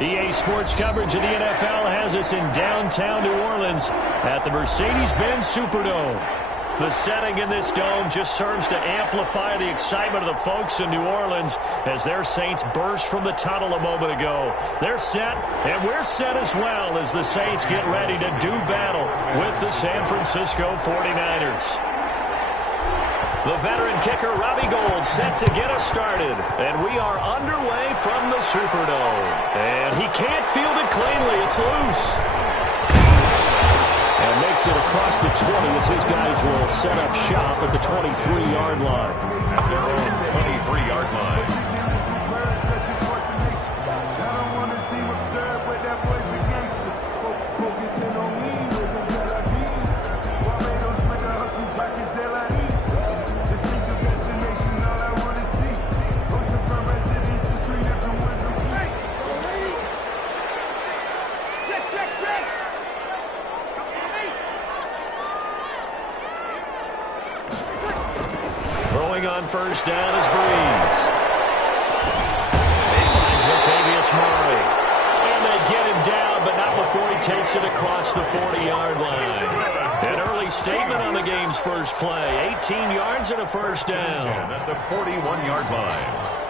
EA Sports coverage of the NFL has us in downtown New Orleans at the Mercedes-Benz Superdome. The setting in this dome just serves to amplify the excitement of the folks in New Orleans as their Saints burst from the tunnel a moment ago. They're set, and we're set as well as the Saints get ready to do battle with the San Francisco 49ers. The veteran kicker, Robbie Gould, set to get us started. And we are underway from the Superdome. And he can't field it cleanly. It's loose. And makes it across the 20 as his guys will set up shop at the 23-yard line. At their own 23-yard line. On first down is Breeze. He finds Latavius Murray. And they get him down, but not before he takes it across the 40-yard line. An early statement on the game's first play. 18 yards and a first down. At the 41-yard line.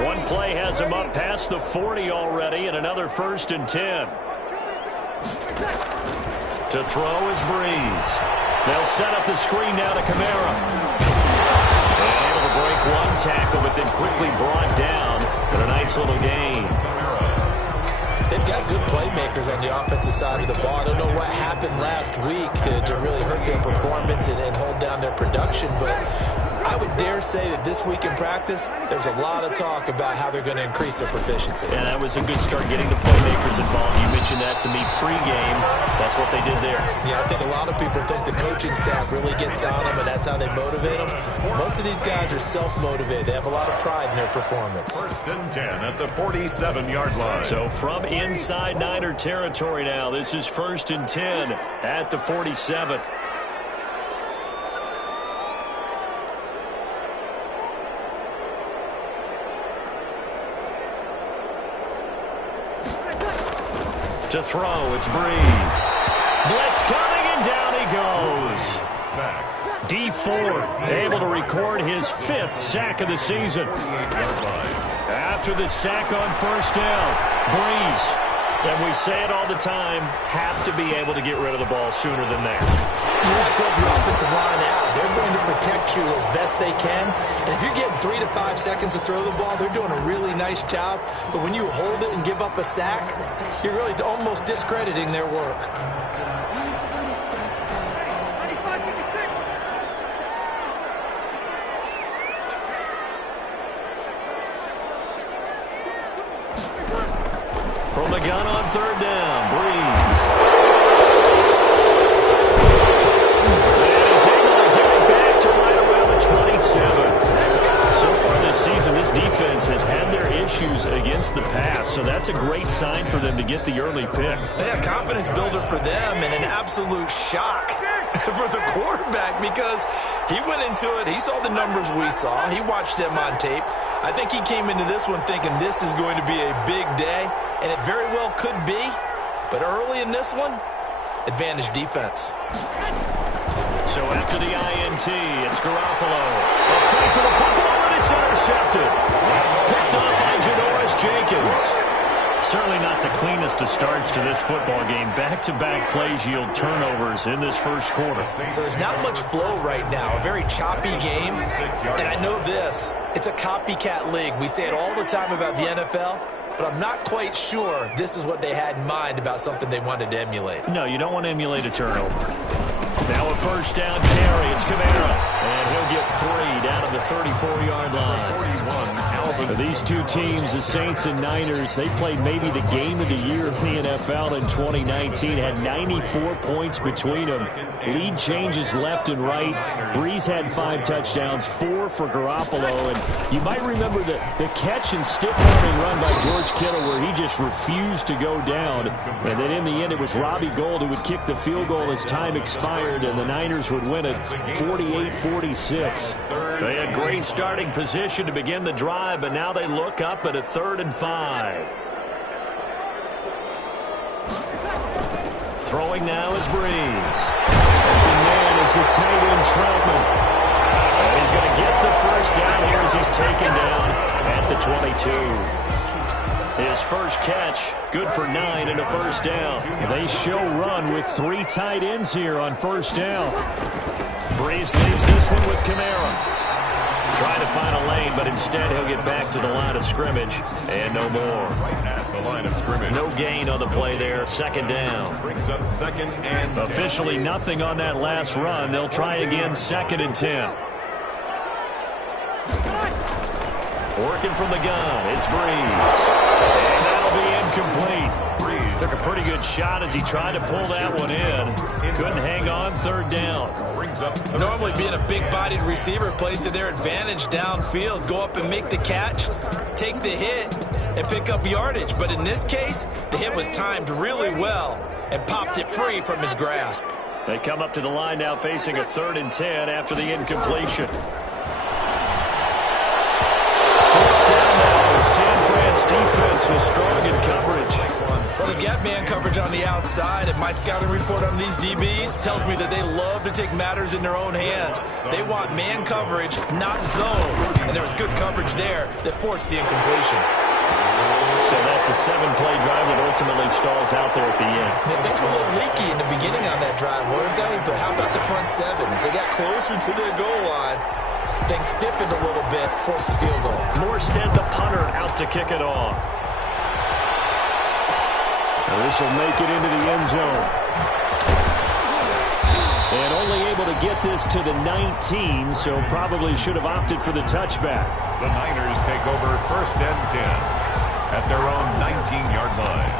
One play has him up past the 40 already, and another 1st and 10. To throw is Breeze. They'll set up the screen now to Kamara. And able to break one tackle, but then quickly brought down. But a nice little gain. They've got good playmakers on the offensive side of the ball. I don't know what happened last week to really hurt their performance and hold down their production, but I would dare say that this week in practice, there's a lot of talk about how they're going to increase their proficiency. And that was a good start getting the playmakers involved. You mentioned that to me pregame. That's what they did there. Yeah, I think a lot of people think the coaching staff really gets on them, and that's how they motivate them. Most of these guys are self-motivated. They have a lot of pride in their performance. 1st and 10 at the 47-yard line. So from inside Niner territory now, this is 1st and 10 at the 47. To throw, it's Breeze. Blitz coming, and down he goes. Sack. D Ford able to record his 5th sack of the season. After the sack on first down, Breeze, and we say it all the time, have to be able to get rid of the ball sooner than that. You have to help your offensive line out. They're going to protect you as best they can. And if you're getting 3 to 5 seconds to throw the ball, they're doing a really nice job. But when you hold it and give up a sack, you're really almost discrediting their work. From the gun on 3rd down, Breeze. To right around the 27. So far this season, this defense has had their issues against the pass, so that's a great sign for them to get the early pick. Yeah, confidence builder for them and an absolute shock for the quarterback because he went into it. He saw the numbers we saw. He watched them on tape. I think he came into this one thinking this is going to be a big day, and it very well could be. But early in this one, advantage defense. So after the INT, it's Garoppolo. A fight for the football, and it's intercepted. Picked up by Janoris Jenkins. Certainly not the cleanest of starts to this football game. Back-to-back plays yield turnovers in this first quarter. So there's not much flow right now. A very choppy game. And I know this. It's a copycat league. We say it all the time about the NFL. But I'm not quite sure this is what they had in mind about something they wanted to emulate. No, you don't want to emulate a turnover. Now a first down carry. It's Kamara. And he'll get 3 down at the 34-yard line. 41, These two teams, the Saints and Niners, they played maybe the game of the year in the NFL in 2019. Had 94 points between them. Lead changes left and right. Breeze had 5 touchdowns, 4 for Garoppolo. And you might remember the catch and stiff-arming run by George Kittle where he just refused to go down. And then in the end, it was Robbie Gould who would kick the field goal as time expired, and the Niners would win it 48-46. They had great starting position to begin the drive, but now they look up at a 3rd and 5. Throwing now is Breeze. The man is the tight end Troutman. And he's going to get the first down here as he's taken down at the 22. His first catch, good for 9 and a first down. They show run with 3 tight ends here on first down. Breeze leaves this one with Kamara. Trying to find a lane, but instead he'll get back to the line of scrimmage, and no more. Right at the line of scrimmage. No gain on the play there, 2nd down. Brings up 2nd and 10. Officially nothing on that last run. They'll try again, 2nd and 10. Working from the gun, it's Breeze. And that'll be incomplete. Took a pretty good shot as he tried to pull that one in. Couldn't hang on, 3rd down. Normally being a big-bodied receiver plays to their advantage downfield. Go up and make the catch, take the hit, and pick up yardage. But in this case, the hit was timed really well and popped it free from his grasp. They come up to the line now facing a 3rd and 10 after the incompletion. 4th down now. San Fran's defense was strong in coverage. Well, they've got man coverage on the outside, and my scouting report on these DBs tells me that they love to take matters in their own hands. They want man coverage, not zone. And there was good coverage there that forced the incompletion. So that's a 7-play drive that ultimately stalls out there at the end. Yeah, things were a little leaky in the beginning on that drive, weren't they? But how about the front 7? As they got closer to their goal line, things stiffened a little bit, forced the field goal. Morstead, the punter, out to kick it off. This will make it into the end zone. And only able to get this to the 19, so probably should have opted for the touchback. The Niners take over 1st and 10 at their own 19-yard line.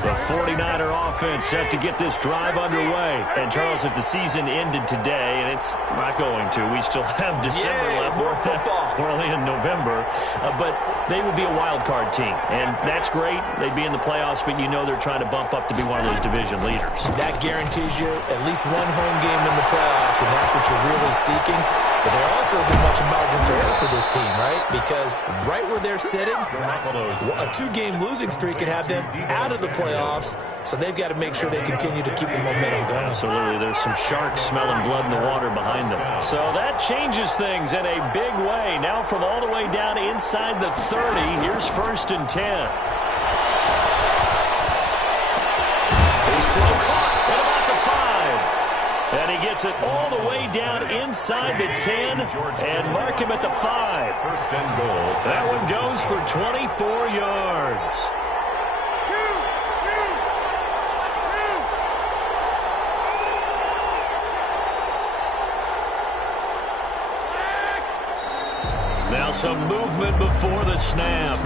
The 49er offense set to get this drive underway. And, Charles, if the season ended today, and it's not going to, we still have December left. We're only in November. But they would be a wild card team. And that's great. They'd be in the playoffs, but you know they're trying to bump up to be one of those division leaders. That guarantees you at least one home game in the playoffs, and that's what you're really seeking. But there also isn't much margin for error for this team, right? Because right where they're sitting, a 2-game losing streak could have them out of the playoffs, so they've got to make sure they continue to keep the momentum going. Absolutely. There's some sharks smelling blood in the water behind them. So that changes things in a big way. Now from all the way down inside the 30, here's 1st and 10. He's throw caught at about the 5. And he gets it all the way down inside the 10 and mark him at the 5. 1st and goal. That one goes for 24 yards. Now some movement before the snap.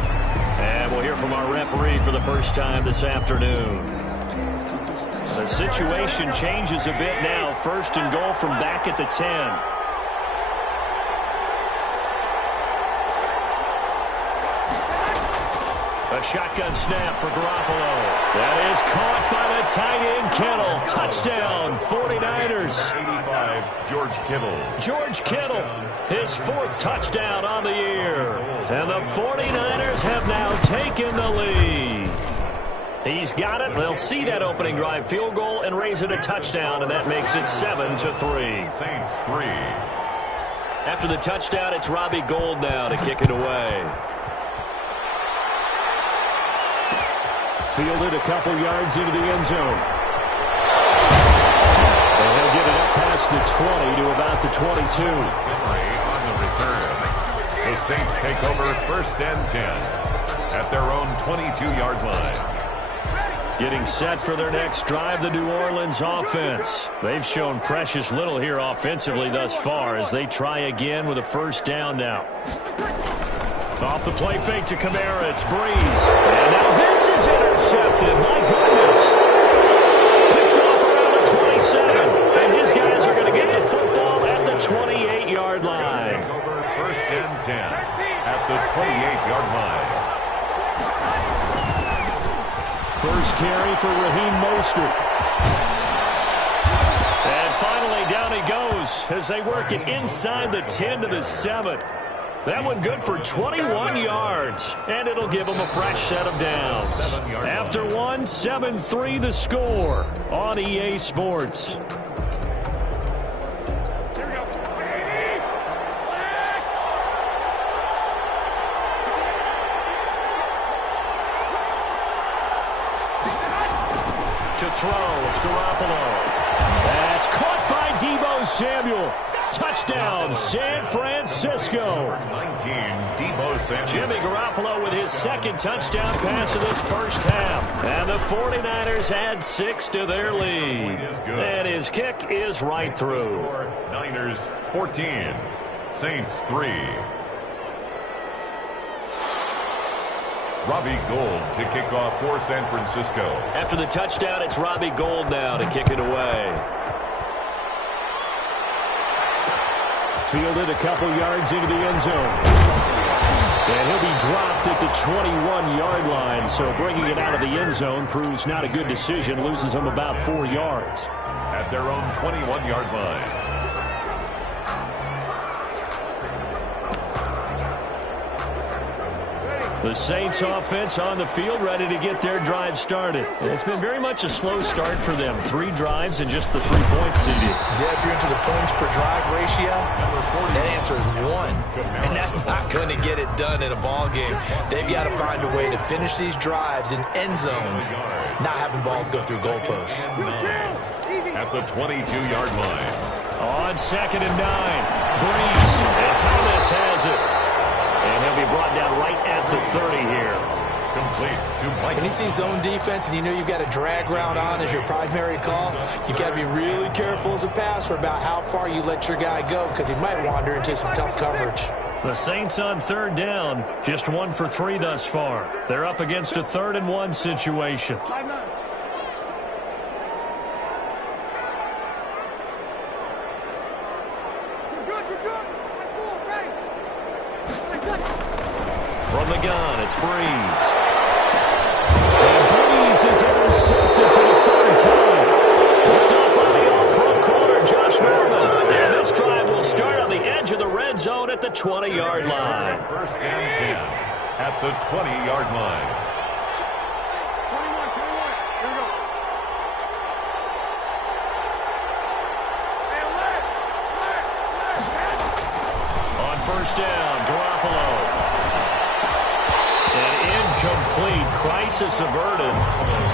And we'll hear from our referee for the first time this afternoon. The situation changes a bit now. 1st and goal from back at the 10. A shotgun snap for Garoppolo. That is caught by the tight end Kittle. Touchdown, 49ers. 85, George Kittle. George Kittle, his 4th touchdown on the year. And the 49ers have now taken the lead. He's got it. They'll see that opening drive field goal and raise it a touchdown, and that makes it 7-3. Saints 3. After the touchdown, it's Robbie Gould now to kick it away. Fielded a couple yards into the end zone. And he'll get it up past the 20 to about the 22. On the return. The Saints take over 1st and 10 at their own 22-yard line. Getting set for their next drive, the New Orleans offense. They've shown precious little here offensively thus far as they try again with a first down now. Off the play fake to Kamara, it's Breeze. And now this is intercepted. My goodness. Picked off around the 27. And his guys are going to get the football at the 28-yard line. First and 10 at the 28-yard line. First carry for Raheem Mostert. And finally, down he goes as they work it inside the 10 to the 7. That one good for 21 yards, and it'll give them a fresh set of downs. After one, 7-3 the score on EA Sports. To throw, it's Garoppolo. That's caught by Deebo Samuel. Touchdown, San Francisco. 19, Deebo Samuel. Jimmy Garoppolo with his second touchdown pass of this first half. And the 49ers add 6 to their lead. And his kick is right through. Niners 14, Saints 3. Robbie Gould to kick off for San Francisco. After the touchdown, it's Robbie Gould now to kick it away. Fielded a couple yards into the end zone. And he'll be dropped at the 21-yard line. So bringing it out of the end zone proves not a good decision. Loses them about 4 yards. At their own 21-yard line. The Saints offense on the field, ready to get their drive started. It's been very much a slow start for them. 3 drives and just the 3-point seeding. Yeah, if you're into the points per drive ratio, that answer is 1. And that's not going to get it done in a ball game. They've got to find a way to finish these drives in end zones, not having balls go through goalposts. At the 22-yard line. On 2nd and 9, Breeze, and Thomas has it. And he'll be brought down right at the 30 here. Complete to Mike. When you see zone defense and you know you've got a drag route on as your primary call, you've got to be really careful as a passer about how far you let your guy go because he might wander into some tough coverage. The Saints on 3rd down, just 1 for 3 thus far. They're up against a 3rd and 1 situation. From the gun, it's Breeze. And Breeze is intercepted for the 3rd time. Picked up by the all-pro corner, Josh Norman. And this drive will start on the edge of the red zone at the 20-yard line. First and 10 at the 20-yard line. On first down, Garoppolo. Complete. Crisis averted.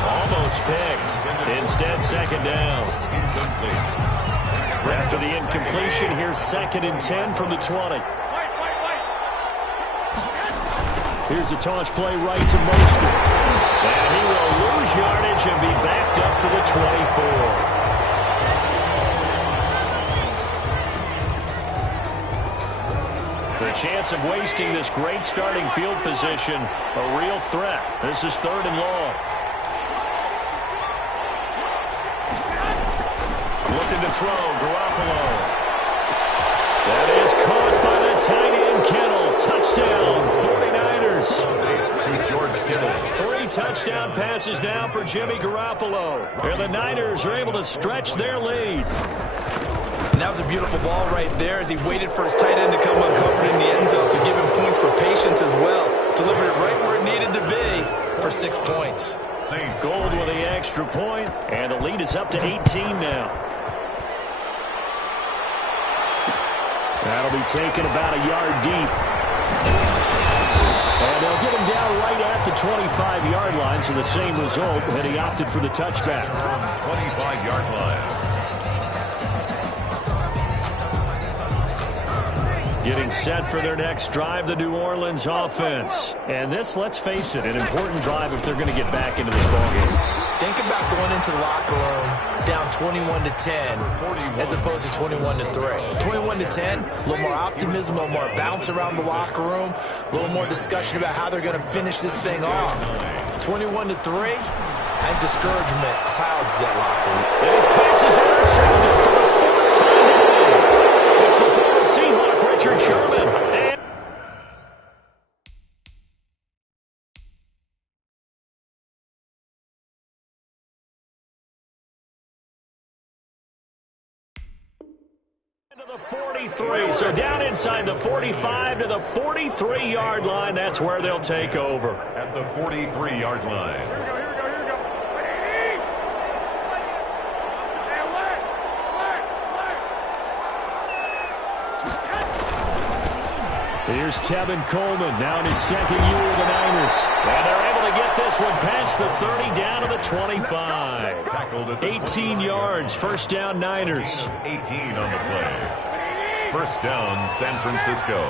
Almost picked. Instead, 2nd down. Incomplete. After the incompletion, here's 2nd and 10 from the 20. Here's a toss play right to Mostert. And he will lose yardage and be backed up to the 24. The chance of wasting this great starting field position, a real threat. This is 3rd and long. Looking to throw, Garoppolo. That is caught by the tight end, Kittle. Touchdown, 49ers. To George Kittle. 3 touchdown passes now for Jimmy Garoppolo. And the Niners are able to stretch their lead. And that was a beautiful ball right there as he waited for his tight end to come uncovered in the end zone to give him points for patience as well. Delivered it right where it needed to be for 6 points. Saints. Gould with the extra point, and the lead is up to 18 now. That'll be taken about a yard deep. And they'll get him down right at the 25-yard line, so the same result, and he opted for the touchback. 25-yard line. Getting set for their next drive, the New Orleans offense. And this, let's face it, an important drive if they're going to get back into this ballgame. Think about going into the locker room down 21-10 as opposed to 21-3. 21-10, a little more optimism, a little more bounce around the locker room, a little more discussion about how they're going to finish this thing off. 21-3, and discouragement clouds that locker room. And his pass is intercepted for the fourth time today. It's the former Seahawk, Richard Sherman. And to the 43, so down inside the 45 to the 43-yard line. That's where they'll take over. At the 43-yard line. Here's Tevin Coleman, now in his second year with the Niners. And they're able to get this one past the 30 down to the 25. 18 yards, first down Niners. 18 on the play. First down San Francisco.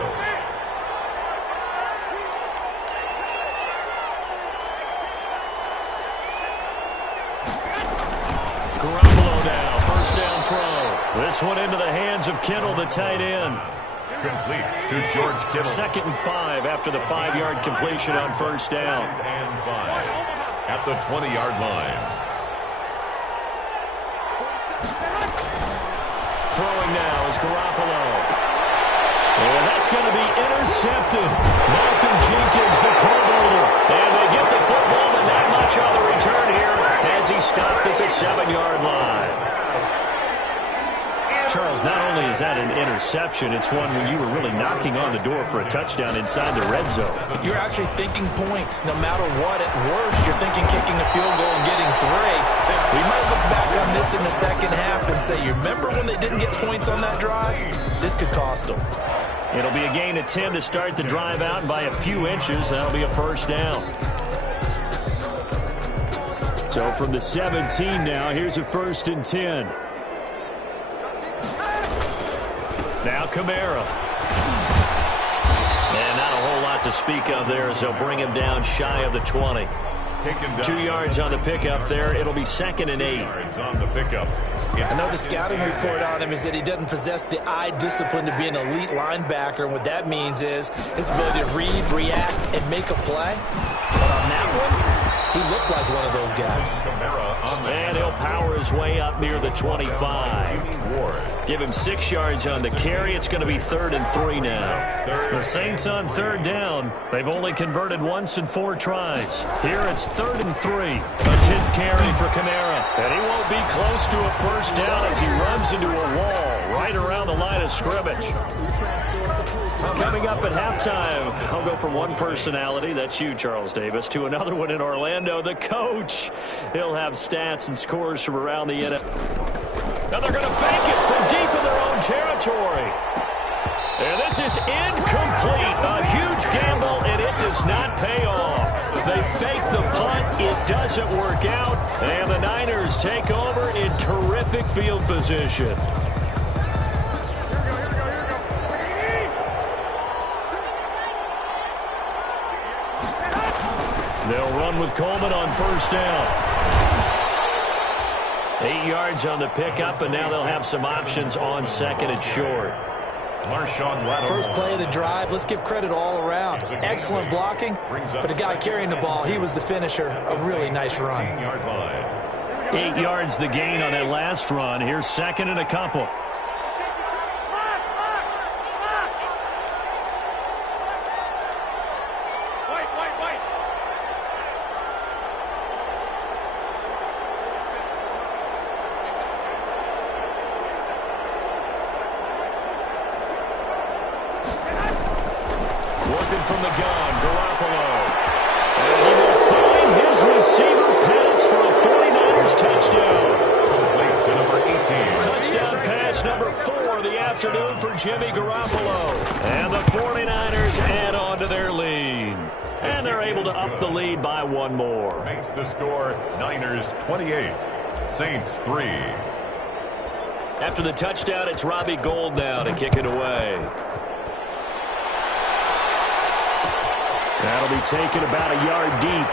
Garoppolo now, first down throw. This one into the hands of Kittle, the tight end. Complete to George Kittle. 2nd and 5 after the 5-yard completion on first down. 2nd and 5 at the 20-yard line. Throwing now is Garoppolo. And that's going to be intercepted. Malcolm Jenkins, the Pro Bowler. And they get the football, but not much on the return here as he stopped at the 7-yard line. Charles, not only is that an interception, it's one when you were really knocking on the door for a touchdown inside the red zone. You're actually thinking points. No matter what, at worst, you're thinking kicking a field goal and getting 3. We might look back on this in the second half and say, you remember when they didn't get points on that drive? This could cost them. It'll be a gain of 10 to start the drive out, and by a few inches, that'll be a first down. So from the 17 now, here's a 1st and 10. Now Kamara. And not a whole lot to speak of there as they'll bring him down shy of the 20. 2 yards on the pickup there. It'll be 2nd and 8. Yards on the pickup. I know the scouting report on him is that he doesn't possess the eye discipline to be an elite linebacker. And what that means is his ability to read, react, and make a play. But on that one, he looked like one of those guys. And he'll power his way up near the 25. Give him 6 yards on the carry. It's going to be 3rd and 3 now. The Saints on 3rd down. They've only converted once in 4 tries. Here it's 3rd and 3. A 10th carry for Kamara. And he won't be close to a first down as he runs into a wall right around the line of scrimmage. Coming up at halftime, I'll go from one personality, that's you, Charles Davis, to another one in Orlando, the coach. He'll have stats and scores from around the NFL. Now they're going to fake it from deep in their own territory. And this is incomplete. A huge gamble, and it does not pay off. They fake the punt. It doesn't work out. And the Niners take over in terrific field position. They'll run with Coleman on first down. 8 yards on the pickup, and now they'll have some options on 2nd and short. First play of the drive, let's give credit all around. Excellent blocking, but the guy carrying the ball, he was the finisher. A really nice run. 8 yards the gain on that last run. Here's 2nd and a couple. Working from the gun, Garoppolo. And he will find his receiver pass for a 49ers touchdown. Complete to number 18. Touchdown pass number 4 of the afternoon for Jimmy Garoppolo. And the 49ers add on to their lead. And they're able to up the lead by 1 more. Makes the score Niners 28, Saints 3. After the touchdown, it's Robbie Gould now to kick it away. That'll be taken about a yard deep.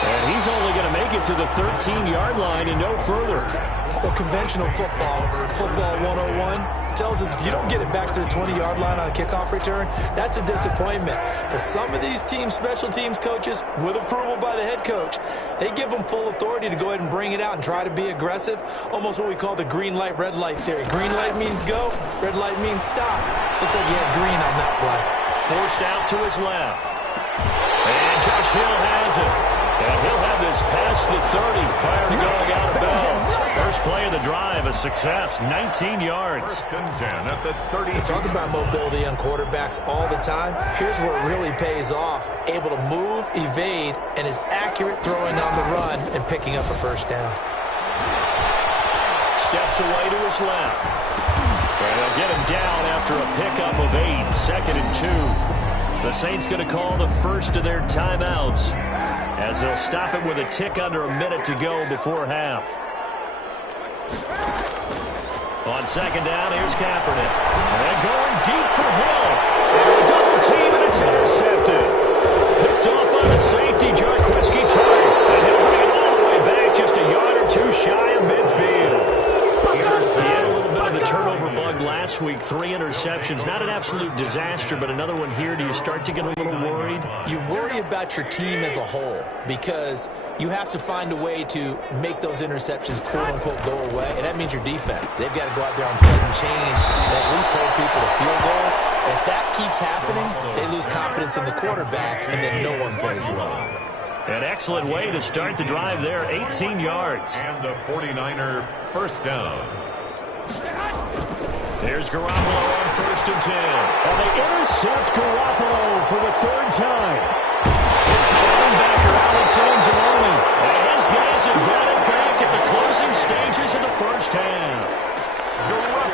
And he's only going to make it to the 13-yard line and no further. Well, conventional football 101, tells us if you don't get it back to the 20-yard line on a kickoff return, that's a disappointment. But some of these team special teams coaches, with approval by the head coach, they give them full authority to go ahead and bring it out and try to be aggressive, almost what we call the green light, red light theory. Green light means go, red light means stop. Looks like he had green on that play. Forced out to his left. And Josh Hill has it. And he'll have this past the 30 prior to going out of bounds. First play of the drive, a success, 19 yards. First and 10 at the 30. We talk about mobility on quarterbacks all the time. Here's where it really pays off. Able to move, evade, and is accurate throwing on the run and picking up a first down. Steps away to his left. And they'll get him down after a pickup of 8, 2nd and 2. The Saints going to call the first of their timeouts, as they'll stop it with a tick under a minute to go before half. On second down, here's Kaepernick. And going deep for Hill. And a double team, and it's intercepted. Picked off by the safety, Jarquiski Turner. And he'll bring it all the way back, just a yard or two shy of midfield. He had a little bit of the turnover bug last week, 3 interceptions. Not an absolute disaster, but another one here. Do you start to get a little worried? You worry about your team as a whole because you have to find a way to make those interceptions quote-unquote go away, and that means your defense. They've got to go out there on sudden change and at least hold people to field goals. And if that keeps happening, they lose confidence in the quarterback, and then no one plays well. An excellent way to start the drive there, 18 yards. And the 49er first down. There's Garoppolo on 1st and 10. And they intercept Garoppolo for the 3rd time. It's the linebacker, Alex Anzalone. And his guys have got it back at the closing stages of the first half.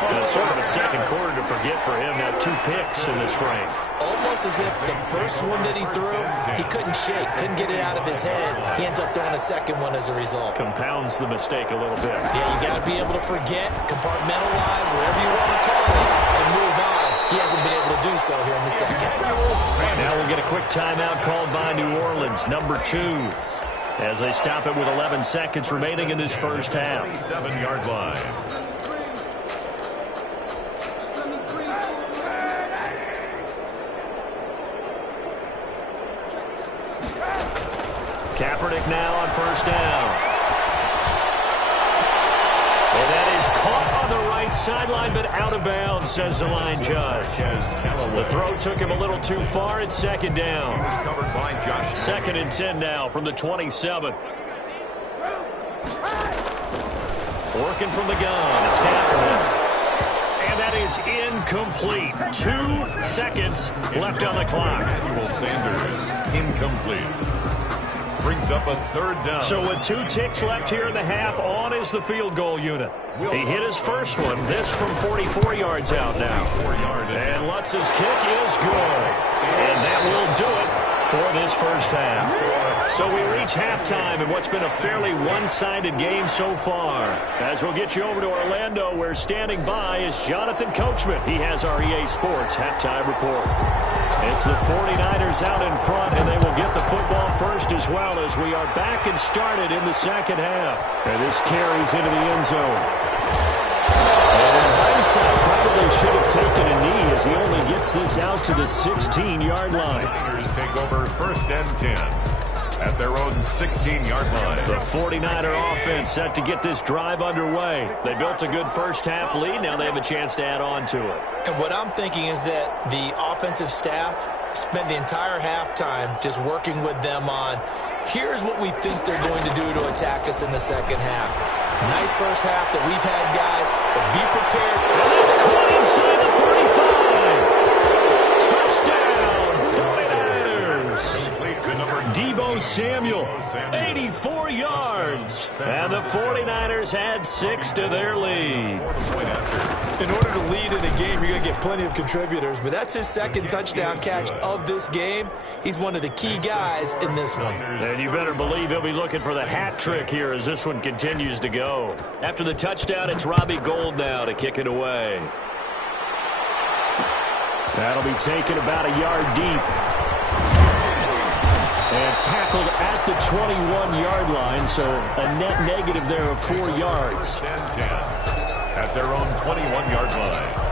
And it's sort of a second quarter to forget for him. Now 2 picks in this frame. Almost as if the first one that he threw, he couldn't shake, couldn't get it out of his head. He ends up throwing a second one as a result. Compounds the mistake a little bit. Yeah, you got to be able to forget, compartmentalize, whatever you want to call it, and move on. He hasn't been able to do so here in the second. Now we'll get a quick timeout called by New Orleans, number 2, as they stop it with 11 seconds remaining in this first half. 7-yard line. Kaepernick now on 1st down. And that is caught on the right sideline, but out of bounds, says the line judge. The throw took him a little too far. It's 2nd down. 2nd and 10 now from the 27. Working from the gun. It's Kaepernick. And that is incomplete. 2 seconds left on the clock. Emmanuel Sanders, incomplete. Brings up a 3rd down. So with 2 ticks left here in the half, on is the field goal unit. He hit his first one. This from 44 yards out now. And Lutz's kick is good. And that will do it for this first half. So we reach halftime in what's been a fairly one-sided game so far. As we'll get you over to Orlando, where standing by is Jonathan Coachman. He has our EA Sports halftime report. It's the 49ers out in front, and they will get the football first as well, as we are back and started in the second half. And this carries into the end zone. And in hindsight, probably should have taken a knee, as he only gets this out to the 16-yard line. The Niners take over 1st and 10 at their own 16-yard line. The 49er offense set to get this drive underway. They built a good first half lead. Now they have a chance to add on to it. And what I'm thinking is that the offensive staff spent the entire halftime just working with them on, here's what we think they're going to do to attack us in the second half. Nice first half that we've had, guys, but be prepared. And it's caught inside the 35. Touchdown, 49ers. Deebo Samuel, 84 yards. And the 49ers add 6 to their lead. In order to lead in a game, you're going to get plenty of contributors, but that's his 2nd touchdown catch of this game. He's one of the key guys in this one. And you better believe he'll be looking for the hat trick here as this one continues to go. After the touchdown, it's Robbie Gould now to kick it away. That'll be taken about a yard deep. And tackled at the 21-yard line, so a net negative there of 4 yards. 10-10 at their own 21-yard line.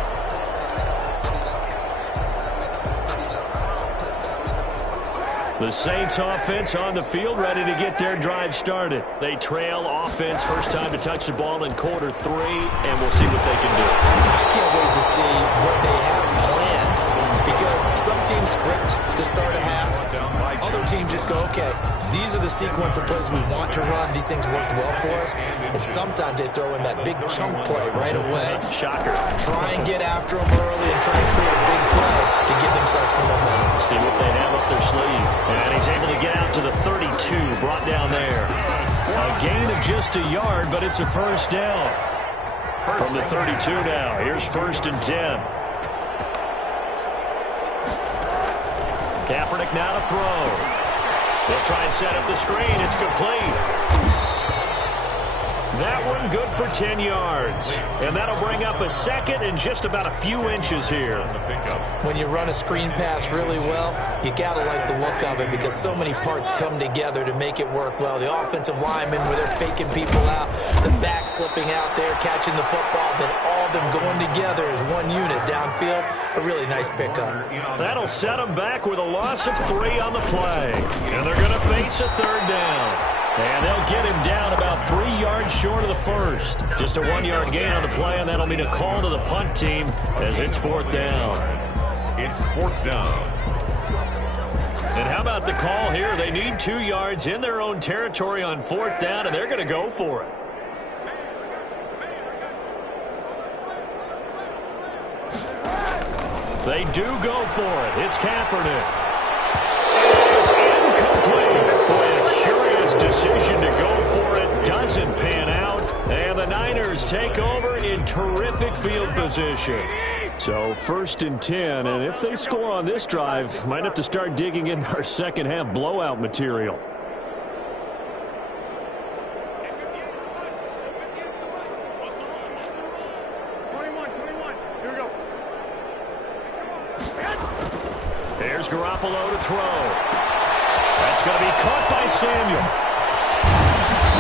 The Saints offense on the field, ready to get their drive started. They trail offense, first time to touch the ball in quarter 3, and we'll see what they can do. I can't wait to see what they have planned, because some teams script to start a half. Other teams just go, okay, these are the sequence of plays we want to run. These things worked well for us. And sometimes they throw in that big chunk play right away. Shocker. Try and get after them early and try and create a big play to give themselves some momentum. See what they have up their sleeve. And he's able to get out to the 32, brought down there. A gain of just a yard, but it's a first down. From the 32 now, here's 1st and 10. Kaepernick now to throw. They'll try and set up the screen. It's complete. That one good for 10 yards. And that'll bring up a second and just about a few inches here. When you run a screen pass really well, you got to like the look of it because so many parts come together to make it work well. The offensive linemen, where they're faking people out, the back slipping out there, catching the football, then all of them going together as one unit downfield. A really nice pickup. That'll set them back with a loss of 3 on the play. And they're going to face a 3rd down. And they'll get him down about 3 yards short of the first. Just a 1-yard gain on the play, and that'll mean a call to the punt team as it's 4th down. It's 4th down. And how about the call here? They need 2 yards in their own territory on 4th down, and they're going to go for it. They do go for it. It's Kaepernick. It's incomplete. Boy, a curious decision to go for it. Doesn't pan out. And the Niners take over in terrific field position. So 1st and 10. And if they score on this drive, might have to start digging in our second half blowout material. Here's Garoppolo to throw. That's going to be caught by Samuel.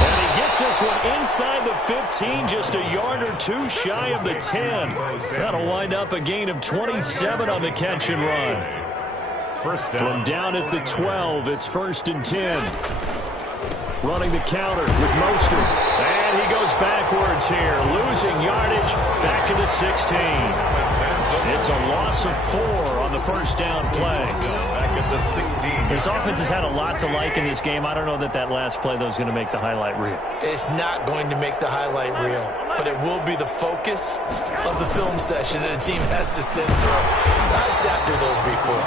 And he gets this one inside the 15, just a yard or 2 shy of the 10. That'll wind up a gain of 27 on the catch and run. First down. From down at the 12, it's 1st and 10. Running the counter with Mostert. And he goes backwards here, losing yardage back to the 16. It's a loss of 4 on the 1st down play. Back at the 16. His offense has had a lot to like in this game. I don't know that last play, though, is going to make the highlight reel. It's not going to make the highlight reel, but it will be the focus of the film session that the team has to sit through. I've sat through those before.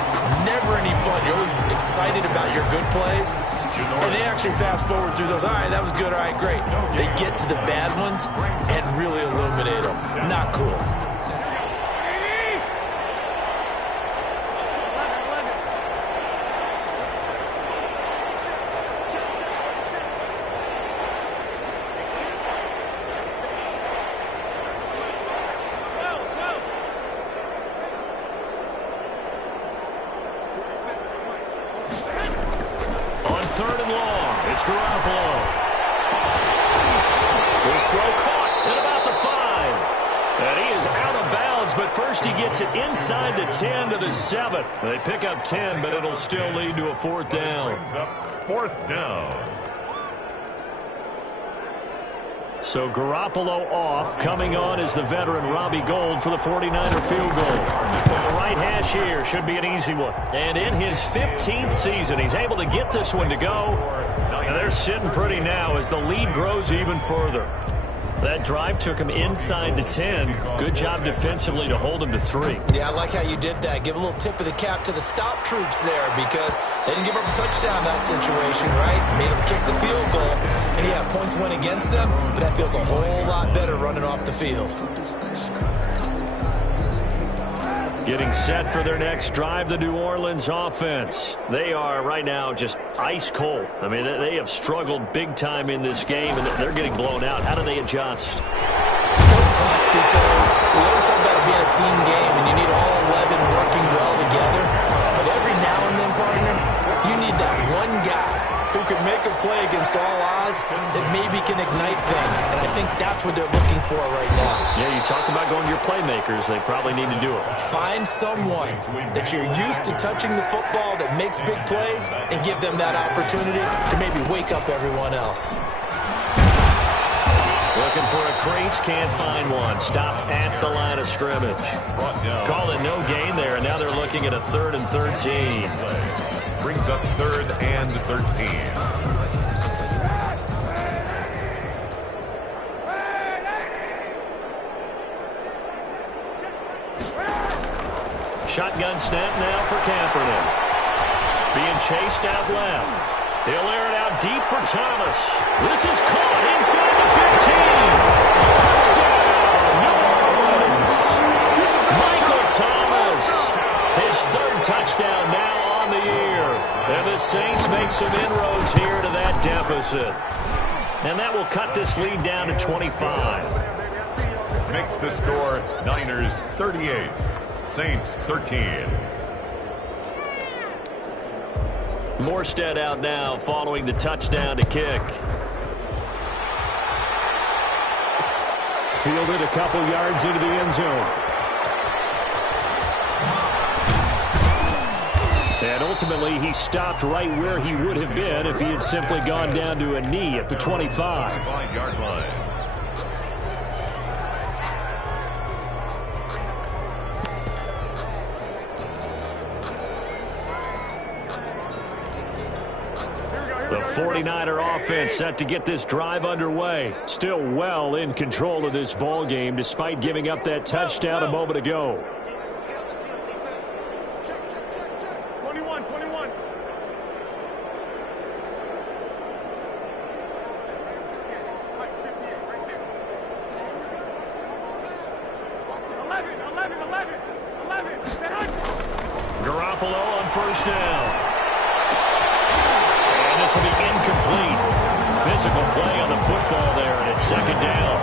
Never any fun. You're always excited about your good plays, and they actually fast forward through those. All right, that was good. All right, great. They get to the bad ones and really illuminate them. Not cool. Inside the 10 to the 7. They pick up 10, but it'll still lead to a 4th down. 4th down. So Garoppolo off. Coming on is the veteran Robbie Gould for the 49er field goal. The right hash here should be an easy one. And in his 15th season, he's able to get this one to go. And they're sitting pretty now as the lead grows even further. That drive took him inside the 10. Good job defensively to hold him to 3. Yeah, I like how you did that. Give a little tip of the cap to the stop troops there because they didn't give up a touchdown in that situation, right? Made them kick the field goal. And, yeah, points went against them, but that feels a whole lot better running off the field. Getting set for their next drive, the New Orleans offense. They are right now just ice cold. I mean, they have struggled big time in this game, and they're getting blown out. How do they adjust? So tough because we always talk about it being a team game, and you need all 11 working well together. But every now and then, partner, you need that one guy who can make a play against all odds that maybe can ignite things. And I think that's what they're looking for right now. Yeah, you talk about going to your playmakers. They probably need to do it. Find someone that you're used to touching the football that makes big plays and give them that opportunity to maybe wake up everyone else. Looking for a crease, can't find one. Stopped at the line of scrimmage. Call it no gain there, and now they're looking at a 3rd and 13. Brings up 3rd and 13. Shotgun snap now for Kaepernick. Being chased out left. He'll air it out deep for Thomas. This is caught inside the 15. Touchdown, New Orleans. Michael Thomas. His 3rd touchdown now on the year. And the Saints make some inroads here to that deficit. And that will cut this lead down to 25. Makes the score Niners 38, Saints 13. Morstead out now following the touchdown to kick. Fielded a couple yards into the end zone. And ultimately, he stopped right where he would have been if he had simply gone down to a knee at the 25. 25-yard line. The 49er offense set to get this drive underway. Still well in control of this ball game despite giving up that touchdown a moment ago. 21. Garoppolo on 1st down. And this will be incomplete. Physical play on the football there, and it's 2nd down.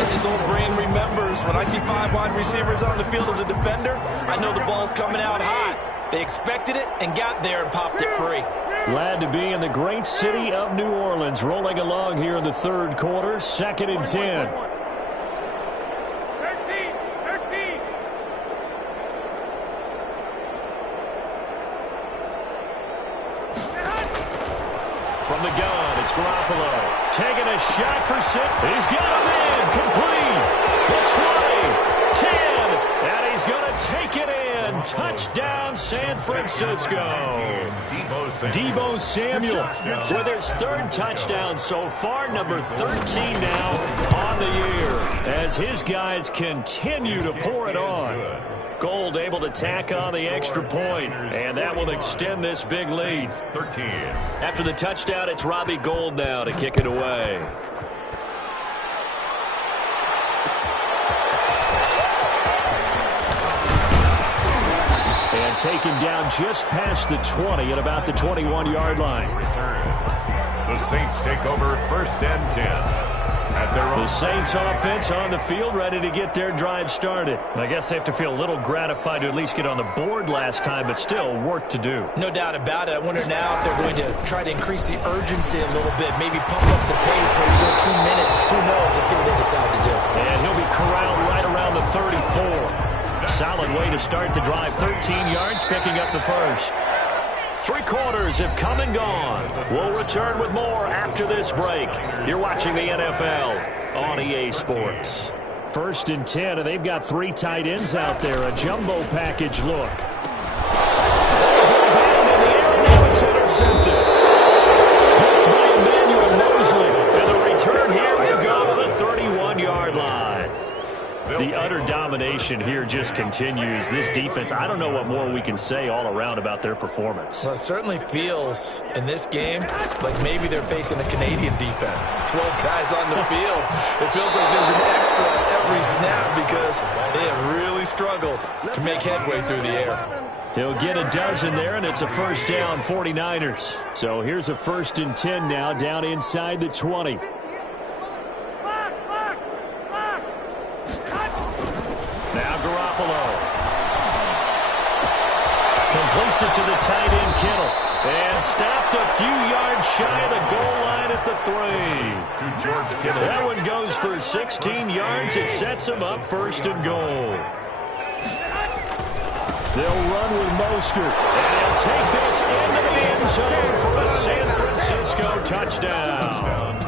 As his old brain remembers, when I see 5 wide receivers on the field as a defender, I know the ball's coming out high. They expected it and got there and popped it free. Glad to be in the great city of New Orleans, rolling along here in the 3rd quarter, 2nd and 10. 13. From the gun, it's Garoppolo. Taking a shot for 6. He's got him in. Complete. The 20. 10. And he's going to take it in. Touchdown, San Francisco. Deebo Samuel with his 3rd touchdown so far. Number 13 now on the year. As his guys continue to pour it on. Gold able to tack on the extra point, and that will extend this big lead. 13. After the touchdown, it's Robbie Gould now to kick it away. And taken down just past the 20 at about the 21-yard line. Return. The Saints take over 1st and 10. The Saints offense on the field, ready to get their drive started. I guess they have to feel a little gratified to at least get on the board last time, but still work to do. No doubt about it. I wonder now if they're going to try to increase the urgency a little bit, maybe pump up the pace, maybe go 2 minutes. Who knows? Let's see what they decide to do. And he'll be corralled right around the 34. Solid way to start the drive. 13 yards, picking up the 1st. 3 quarters have come and gone. We'll return with more after this break. You're watching the NFL on EA Sports. 1st and 10, and they've got 3 tight ends out there. A jumbo package look. And in the air, now it's intercepted. Picked by Emmanuel Mosley. And the return here will go to the 31-yard line. The utter domination here just continues. This defense, I don't know what more we can say all around about their performance. Well, it certainly feels in this game like maybe they're facing a Canadian defense. 12 guys on the field. It feels like there's an extra on every snap because they have really struggled to make headway through the air. He'll get a dozen there, and it's a 1st down, 49ers. So here's a 1st and 10 now, down inside the 20. Gets it to the tight end, Kittle. And stopped a few yards shy of the goal line at the 3. To George Kittle. That one goes for 16 yards. It sets him up 1st and goal. They'll run with Mostert. And take this into the end zone for a San Francisco touchdown.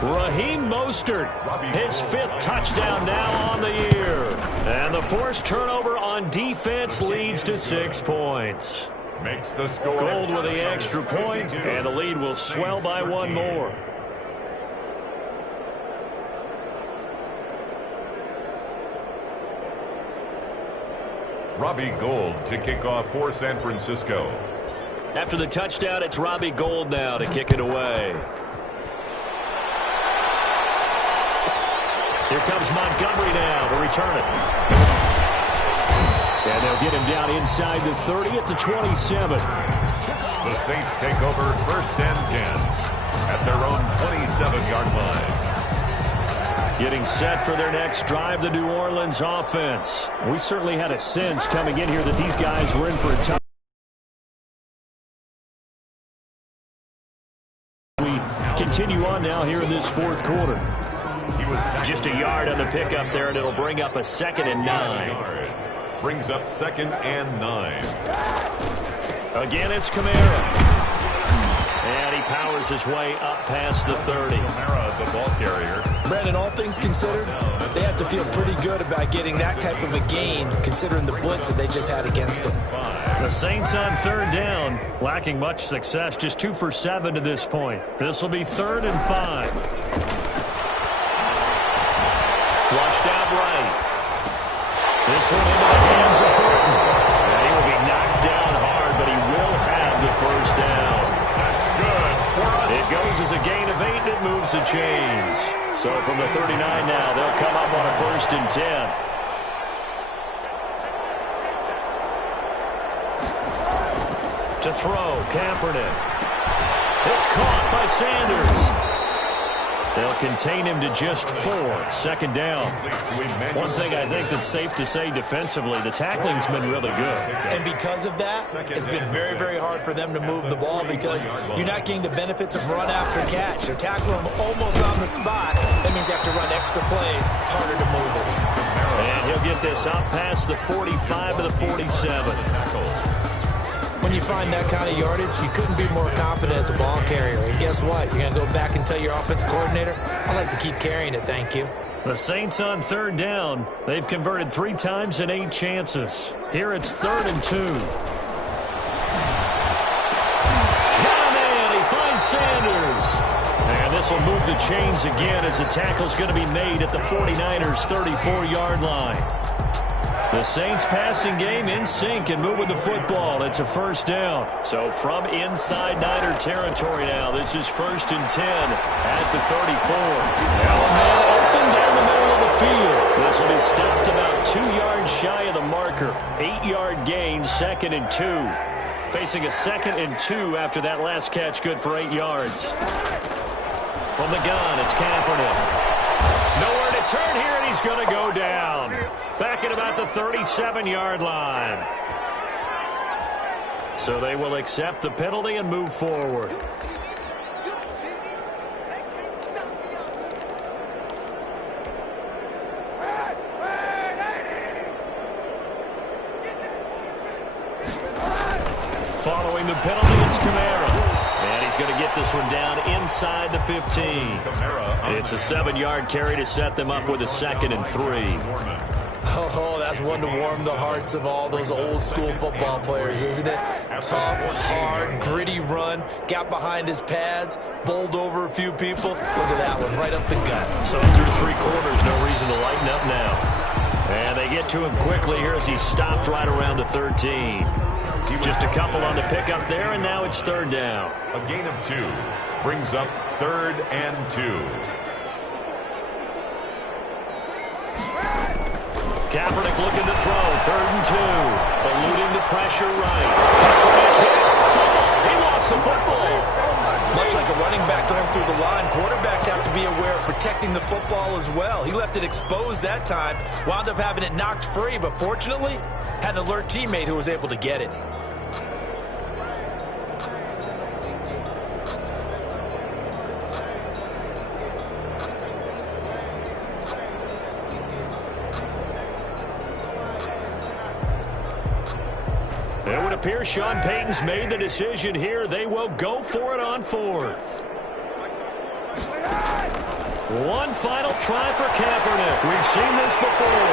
Raheem Mostert, his 5th touchdown now on the year. And the forced turnover on defense leads to 6 points. Makes the score. Gold with the extra point, and the lead will swell by 1 more. Robbie Gould to kick off for San Francisco. After the touchdown, it's Robbie Gould now to kick it away. Here comes Montgomery now to return it. And they'll get him down inside the 30 at the 27. The Saints take over 1st and 10 at their own 27-yard line. Getting set for their next drive, the New Orleans offense. We certainly had a sense coming in here that these guys were in for a tough. We continue on now here in this 4th quarter. Just a yard on the pickup there, and it'll bring up a 2nd and 9. Brings up 2nd and 9. Again, it's Kamara. And he powers his way up past the 30. Kamara, the ball carrier. Brandon, all things considered, they have to feel pretty good about getting that type of a gain, considering the blitz that they just had against them. The Saints on 3rd down, lacking much success, just 2 for 7 to this point. This will be 3rd and 5. Flushed out right. This one into the hands of Burton. And he will be knocked down hard, but he will have the 1st down. That's good for us. It goes as a gain of 8, and it moves the chains. So from the 39 now, they'll come up on a 1st and 10. To throw, Kaepernick. It's caught by Sanders. They'll contain him to just 4. 2nd down. One thing I think that's safe to say defensively, the tackling's been really good. And because of that, it's been very, very hard for them to move the ball because you're not getting the benefits of run after catch. They're tackling them almost on the spot. That means you have to run extra plays, harder to move it. And he'll get this up past the 45 to the 47. When you find that kind of yardage, you couldn't be more confident as a ball carrier. And guess what? You're going to go back and tell your offensive coordinator, I'd like to keep carrying it, thank you. The Saints on 3rd down. They've converted 3 times in 8 chances. Here it's 3rd and 2. Got him in. He finds Sanders. And this will move the chains again as the tackle's going to be made at the 49ers' 34-yard line. The Saints passing game in sync and moving the football. It's a 1st down. So from inside Niner territory now, this is 1st and 10 at the 34. Now open down the middle of the field. This will be stopped about 2 yards shy of the marker. 8-yard gain, 2nd and 2. Facing a 2nd and 2 after that last catch, good for 8 yards. From the gun, it's Kaepernick. Nowhere to turn here, and he's going to go down. Back at about the 37-yard line. So they will accept the penalty and move forward. Following the penalty, it's Kamara. And he's going to get this one down inside the 15. It's a 7-yard carry to set them up with a 2nd and 3. Oh, that's one to warm the hearts of all those old-school football players, isn't it? Tough, hard, gritty run, got behind his pads, bowled over a few people. Look at that one, right up the gut. So through 3 quarters, no reason to lighten up now. And they get to him quickly here as he stopped right around the 13. Just a couple on the pickup there, and now it's 3rd down. A gain of 2 brings up 3rd and 2. Kaepernick looking to throw, 3rd and 2. Eluding the pressure right. Kaepernick hit. Fumble. He lost the football. Much like a running back going through the line, quarterbacks have to be aware of protecting the football as well. He left it exposed that time, wound up having it knocked free, but fortunately, had an alert teammate who was able to get it. appears Sean Payton's made the decision here. They will go for it on 4th. One final try for Kaepernick. We've seen this before.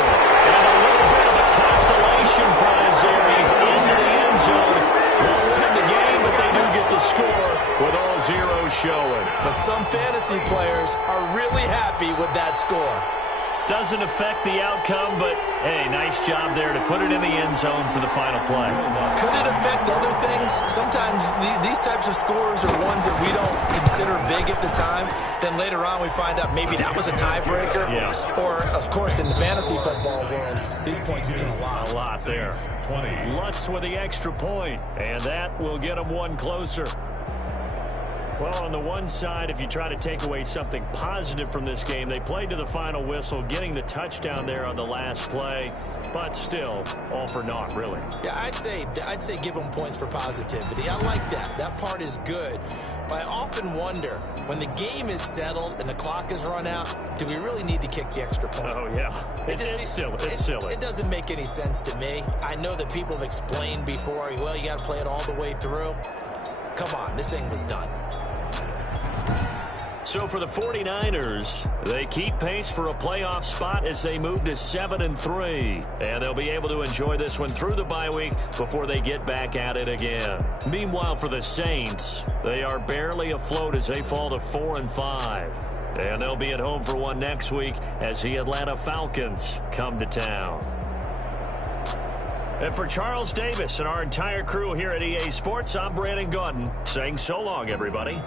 And a little bit of a consolation prize there. He's into the end zone. Won't win the game, but they do get the score with all zeros showing. But some fantasy players are really happy with that score. Doesn't affect the outcome, but, hey, nice job there to put it in the end zone for the final play. Could it affect other things? Sometimes these types of scores are ones that we don't consider big at the time. Then later on we find out maybe that was a tiebreaker. Yeah. Or, of course, in the fantasy football world, these points mean a lot. A lot there. 20. Lutz with the extra point, and that will get them one closer. Well, on the one side, if you try to take away something positive from this game, they played to the final whistle, getting the touchdown there on the last play, but still, all for naught, really. Yeah, I'd say give them points for positivity. I like that. That part is good. But I often wonder, when the game is settled and the clock is run out, do we really need to kick the extra point? Oh, yeah. It's silly. It's silly. It doesn't make any sense to me. I know that people have explained before, well, you got to play it all the way through. Come on, this thing was done. So for the 49ers, they keep pace for a playoff spot as they move to 7-3. And they'll be able to enjoy this one through the bye week before they get back at it again. Meanwhile, for the Saints, they are barely afloat as they fall to 4-5. And they'll be at home for one next week as the Atlanta Falcons come to town. And for Charles Davis and our entire crew here at EA Sports, I'm Brandon Gaudin saying so long, everybody.